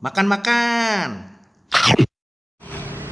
Makan-makan.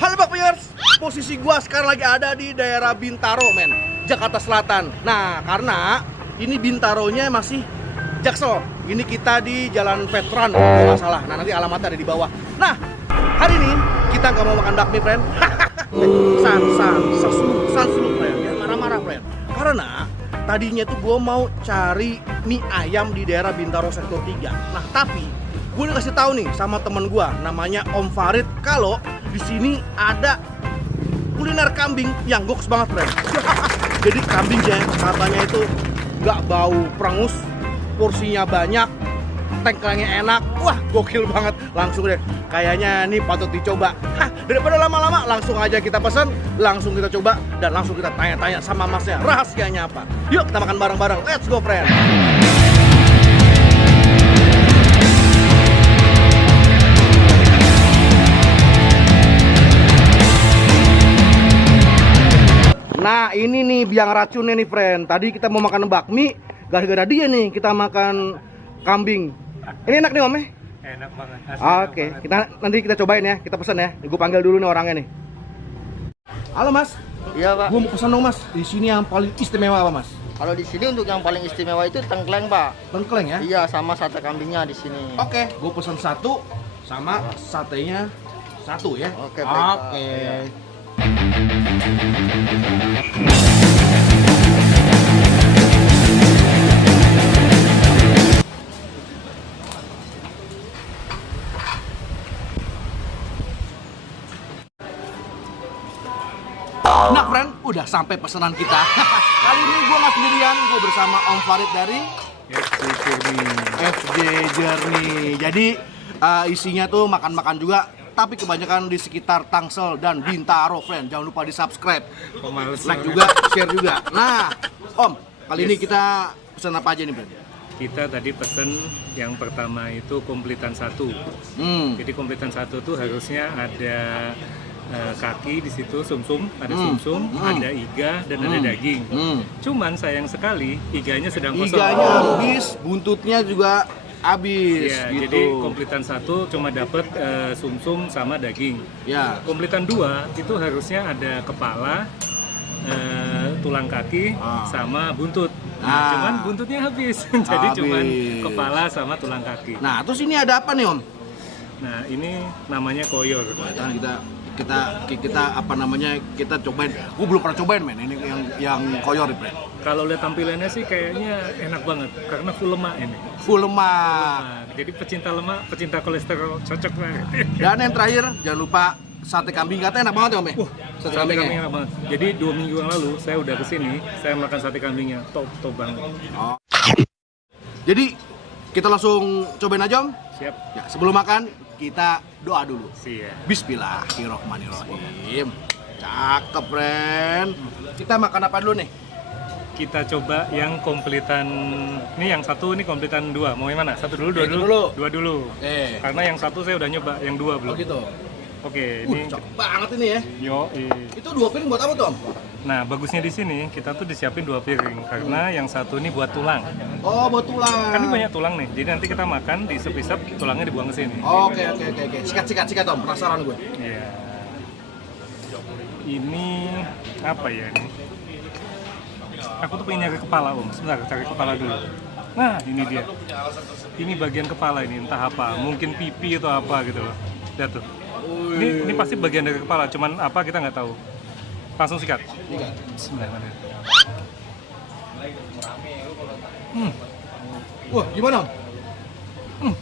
Halo Bakmiers, posisi gua sekarang lagi ada di daerah Bintaro, men, Jakarta Selatan. Nah, karena ini Bintaronya masih Jaksel. Ini kita di Jalan Veteran, kalau nggak salah. Nah, nanti alamatnya ada di bawah. Nah, hari ini kita nggak mau makan bakmi, friend. Sansulu, friend. Jangan marah-marah, friend. Karena tadinya tuh gua mau cari mie ayam di daerah Bintaro Sektor 3. Nah, tapi gue dikasih tahu nih sama temen gue namanya Om Farid kalau di sini ada kuliner kambing yang goks banget, friend. Jadi kambingnya katanya itu nggak bau perengus, porsinya banyak, tengklengnya enak. Wah, gokil banget. Langsung deh, kayaknya ini patut dicoba. Daripada lama-lama, langsung aja kita pesan, langsung kita coba, dan langsung kita tanya-tanya sama masnya rahasianya apa. Yuk kita makan bareng-bareng. Let's go, friend. Nah, ini nih biang racunnya nih, friend. Tadi kita mau makan bakmi, gara-gara dia nih kita makan kambing. Ini enak nih, Om? Enak banget. Oke, nanti kita cobain ya. Kita pesan ya. Gue panggil dulu nih orangnya nih. Halo, Mas. Iya, Pak. Gue mau pesan dong, Mas. Di sini yang paling istimewa apa, Mas? Kalau di sini untuk yang paling istimewa itu tengkleng, Pak. Tengkleng ya? Iya, sama sate kambingnya di sini. Oke, gue pesan satu sama satenya satu ya. Oke, baik, Pak. Oke. Iya. Nah, friend, udah sampai pesanan kita. Kali ini gue nggak sendirian, gue bersama Om Farid dari FJ Journey. Jadi isinya tuh makan-makan juga, tapi kebanyakan di sekitar Tangsel dan Bintaro, friend. Jangan lupa di subscribe, like juga, share juga. Nah, Om, kali ini kita pesan apa aja nih, friend? Kita tadi pesen yang pertama itu kompletan satu. Jadi kompletan satu tuh harusnya ada kaki di situ, sumsum, ada sumsum, ada iga dan ada daging. Cuman sayang sekali iganya sedang kosong. Iganya habis, buntutnya juga habis. Ya, gitu. jadi kompletan satu cuma dapat sumsum sama daging. Ya. Kompletan dua itu harusnya ada kepala, tulang kaki, sama buntut. Nah, cuman buntutnya habis, jadi cuman kepala sama tulang kaki. Nah, terus ini ada apa nih, Om? Nah, ini namanya koyor. Nah, kita apa namanya, kita cobain. Gue belum pernah cobain, men. Ini yang koyor, friend. Kalau lihat tampilannya sih kayaknya enak banget karena full lemak ini. Full lemak. Nah, jadi pecinta lemak, pecinta kolesterol cocok banget. Dan yang terakhir, jangan lupa sate kambing, katanya enak banget ya, Om? Sate kambing enak banget. Jadi 2 minggu yang lalu saya udah kesini, saya makan sate kambingnya top banget. Oh. Jadi kita langsung cobain aja, Om. Siap. Ya, sebelum makan kita doa dulu. Siap. Bismillahirrohmanirrohim. Cakep, friend. Kita makan apa dulu nih? Kita coba yang kompletan. Ini yang satu, ini kompletan 2. Mau yang mana? Satu dulu, dua Itu dulu. dulu. Dua dulu. Karena yang satu saya udah nyoba, yang 2 belum. Oh gitu. Oke, ini Cakep banget ini ya. Itu 2 piring buat apa tuh, Om? Nah, bagusnya di sini kita tuh disiapin 2 piring karena yang satu ini buat tulang. Oh, buat tulang. Kan ini banyak tulang nih. Jadi nanti kita makan diisep-isep, tulangnya dibuang ke sini. Oke. Sikat, Om. Penasaran gue. Iya. Ini apa ya ini? Aku tuh pengen nyari kepala, Om. Sebentar, cari kepala dulu. Nah, ini dia. Ini bagian kepala ini, entah apa. Mungkin pipi atau apa gitu loh. Lihat tuh. Ini pasti bagian dari kepala, cuman apa kita nggak tahu. Langsung sikat. Bismillahirrahmanirrahim. Wah, gimana, Om?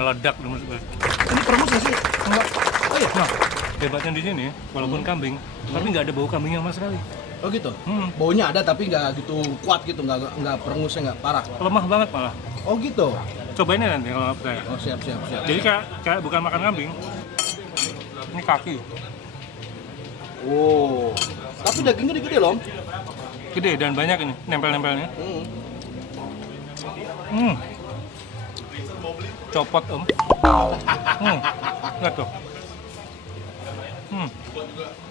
Meledak dong. Ini peremus nggak sih? Enggak. Oh iya? Nah, hebatnya di sini, walaupun kambing, tapi nggak ada bau kambingnya sama sekali. Oh gitu? Baunya ada tapi nggak gitu kuat gitu, nggak perengusnya nggak parah. Lemah banget malah. Oh gitu? Cobain ya nanti kalau saya. Oh siap. Jadi kayak bukan makan kambing. Ini kaki. Oh. Tapi dagingnya gede loh, Om. Gede dan banyak ini, nempel-nempelnya. Copot, Om. Lihat tuh.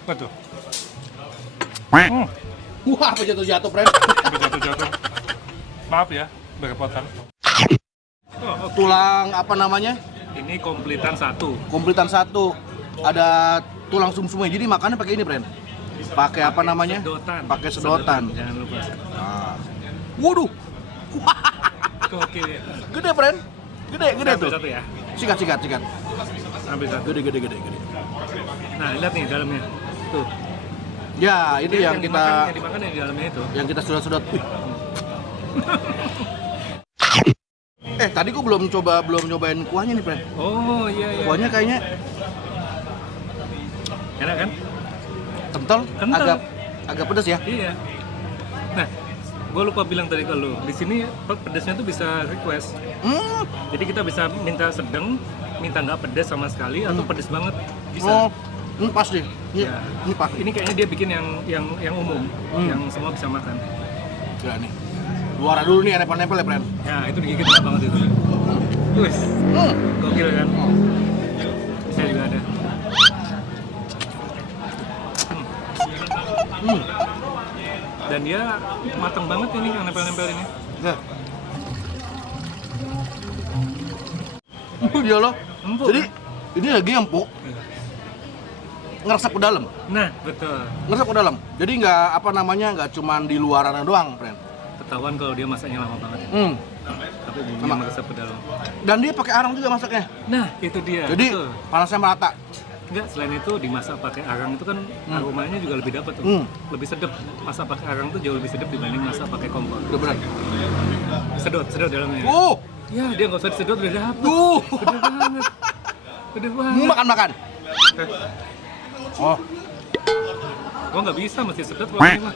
Lihat tuh. Wah, apa jatuh-jatuh, friend? Jatuh-jatuh. Maaf ya, berepotan. Oh, oke. tulang apa namanya? Ini komplitan satu. Komplitan satu. Ada tulang sumsumnya. Jadi makannya pakai ini, friend. Pakai apa namanya? Sedotan. Pakai sedotan. Jangan lupa. Nah. Waduh. Oke. Gede, friend. Gede Ambil tuh. satu ya. Sikat. Ambil satu. Gede. Nah, lihat nih dalamnya. Tuh. Ya, itu yang kita dimakan yang di dalamnya itu. yang kita sedot-sedot. Tadi gua belum nyobain kuahnya nih, friend. Oh, iya. Kuahnya kayaknya Enak kan? kental, Kental. agak pedas ya. Iya. Nah, gue lupa bilang tadi ke lu, di sini pedasnya tuh bisa request. Jadi kita bisa minta sedang, minta nggak pedas sama sekali, atau pedas banget bisa. Oh, ini pas deh. Ya. Ini pas. Ini kayaknya dia bikin yang umum, yang semua bisa makan. Ya nih. Luar dulu nih, nempel-nempel ya, friend. Ya, itu digigit enak banget itu. Wih, gokil kan? Saya juga ada. Dan dia matang banget ini yang nempel-nempel ini. Ya. Dia loh. Empuk, Jadi ini lagi empuk. Ngeresep ke dalam. Nah, betul. Ngeresep ke dalam. Jadi nggak cuman di luarannya doang, friend. Ketahuan kalau dia masaknya lama banget. Tapi bumbunya meresap ke dalam. Dan dia pakai arang juga masaknya. Nah, itu dia. Jadi betul. panasnya merata. Enggak, selain itu dimasak pakai arang itu kan aromanya juga lebih dapat tuh. Lebih sedap. Masak pakai arang tuh jauh lebih sedap dibanding masak pakai kompor. Udah benar. Sedot dalamnya. Ya, dia nggak usah disedot udah dapet. Udah banget. Udah banget. Makan. Oh, Gua nggak bisa, mesti sedot kalau ini mah.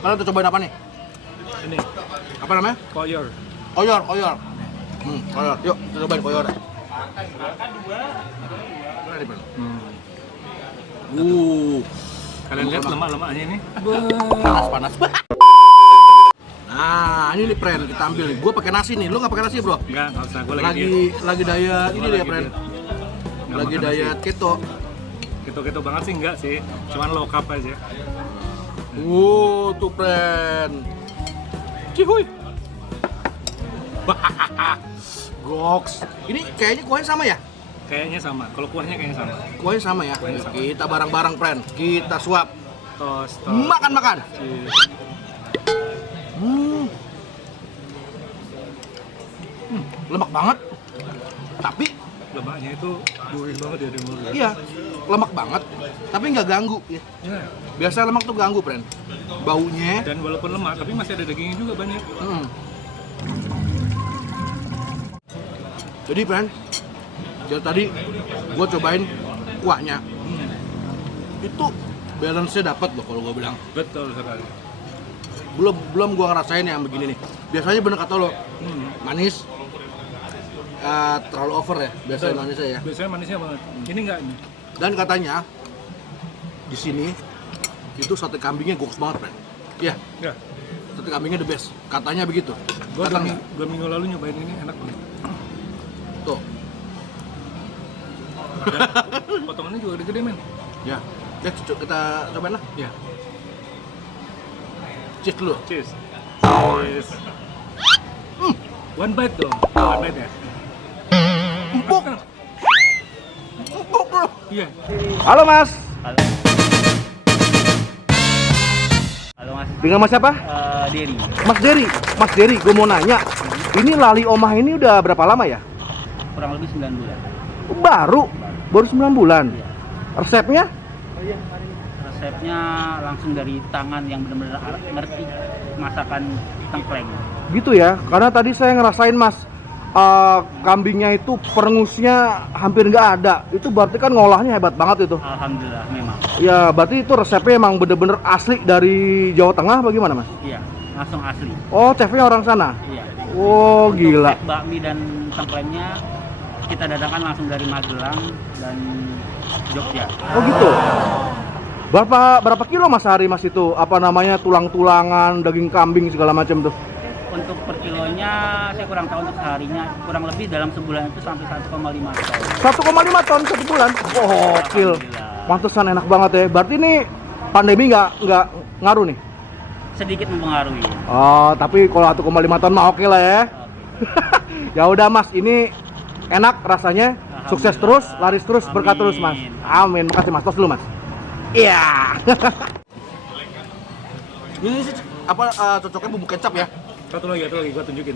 kalian tuh cobain apa nih? Ini, Apa namanya? koyor. Koyor. Koyor. Yuk, kita cobain koyor. Mana nih, Bang? Kalian lihat lemak-lemaknya ini. Panas. Nah, ini nih, friend, kita ambil nih. Gua pakai nasi nih. Lu nggak pakai nasi, bro? Nggak usah. Gua lagi diet. Lagi diet ini Gua dia, lagi friend. diet. Nggak Lagi makan diet keto. Keto banget sih enggak sih. Cuman low carb aja. Tuh, friend. Cihuy. Goks. Ini kayaknya kuahnya sama ya? Kayaknya sama. Kalau kuahnya kayaknya sama. Kuahnya sama ya? Kuahnya sama. Kita bareng-bareng, friend. Kita suap. Tos. Makan. Cheese. Lemak banget. Tapi Lemaknya itu gurih banget ya di mulut. iya, lemak banget. Tapi nggak ganggu. Ya. Ya. Biasa lemak tuh ganggu, friend. Baunya. Dan walaupun lemak, tapi masih ada dagingnya juga banyak. Jadi, friend, tadi gua cobain kuahnya. Itu balance-nya dapat loh kalau gua bilang. Betul sekali. Belum gua ngerasain yang begini nih. Biasanya bener kata lo, manis, terlalu over ya biasanya Betul. manisnya ya. Biasanya manisnya banget. Ini enggak ini. Dan katanya di sini itu sate kambingnya goks banget, friend. Iya, Ya. sate kambingnya the best. Katanya begitu. Gua Katanya. 2 minggu lalu nyobain ini enak banget. Tuh. Dan potongannya juga gede-gede, men. Ya. Kita cobain lah. Ya. Cheers dulu. Cheers. Cheers. One bite dong. One bite ya. Empuk. Empuk, bro. Iya. Halo, Mas. Halo Mas, Dengan Mas siapa? Derry. Mas Dery, gue mau nanya. Ini Lali Omah ini udah berapa lama ya? Kurang lebih 9 bulan. Baru 9 bulan. Resepnya? Resepnya langsung dari tangan yang benar-benar ngerti masakan tengkleng. Gitu ya, karena tadi saya ngerasain, Mas, kambingnya itu perengusnya hampir nggak ada. Itu berarti kan ngolahnya hebat banget itu. Alhamdulillah memang. Ya, berarti itu resepnya emang bener-bener asli dari Jawa Tengah bagaimana, Mas? Iya, langsung asli. Oh, chefnya orang sana? Iya. Oh, gila. Untuk bakmi dan tengklengnya kita datangkan langsung dari Magelang dan Jogja. Oh gitu. Berapa kilo Mas sehari, Mas, itu? Apa namanya, tulang-tulangan, daging kambing segala macam tuh? Untuk per kilonya saya kurang tahu, untuk seharinya kurang lebih dalam sebulan itu sampai 1,5 ton. 1,5 ton satu bulan. Oh, gokil. Alhamdulillah. Pantesan enak banget ya. Berarti ini pandemi nggak ngaruh nih? Sedikit mempengaruhi. Oh, tapi kalau 1,5 ton mah oke lah ya. Ya udah Mas, ini enak rasanya. Sukses terus, laris terus, berkah terus Mas. Amin. Makasih Mas. Tos dulu Mas. Iya. Ini sih apa cocoknya bumbu kecap ya? Satu lagi gua tunjukin.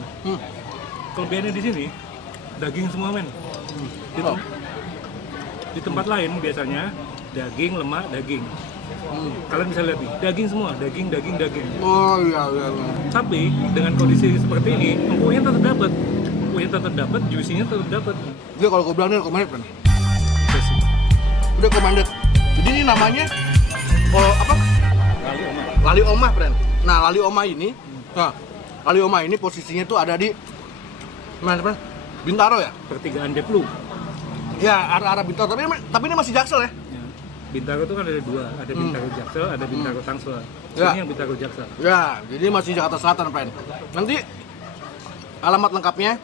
Kelebihannya di sini daging semua men. Di tempat lain biasanya daging, lemak, daging. Kalian bisa lihat nih, daging semua, daging. Oh iya. Tapi dengan kondisi seperti ini, empuknya tetap dapat, juicy-nya tetap dapat. Dia kalau gue bilang ini recommended kan? Udah recommended. Jadi ini namanya apa? Lali Omah, friend. Nah, Lali Omah ini posisinya tuh ada di mana, friend? Bintaro ya? Pertigaan Deplu. Ya, arah Bintaro. Tapi ini masih Jaksel ya? Bintaro itu kan ada dua, ada Bintaro Jaksel, ada Bintaro Tangsel. Ya. Ini yang Bintaro Jaksel. Ya, jadi masih Jakarta Selatan, friend. Nanti alamat lengkapnya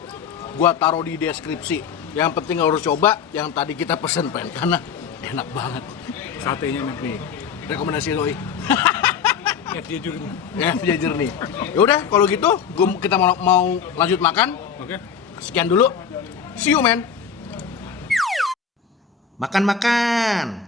gua taruh di deskripsi. Yang penting harus coba yang tadi kita pesen, friend, karena enak banget. Satenya nih. Rekomendasi Doi. Dia juga. Ya, dia jernih. Ya udah, kalau gitu kita mau lanjut makan. Oke. Sekian dulu. See you, man. Makan.